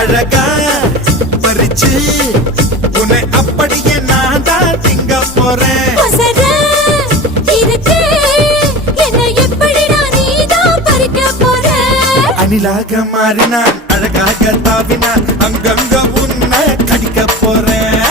அழகா பறிச்சு உன்னை அப்படியே நான் தான் திங்க போறேன். அணிலாக மாறினான் அழகாக தாவினான் அங்கங்க உன்னை கடிக்க போறேன்.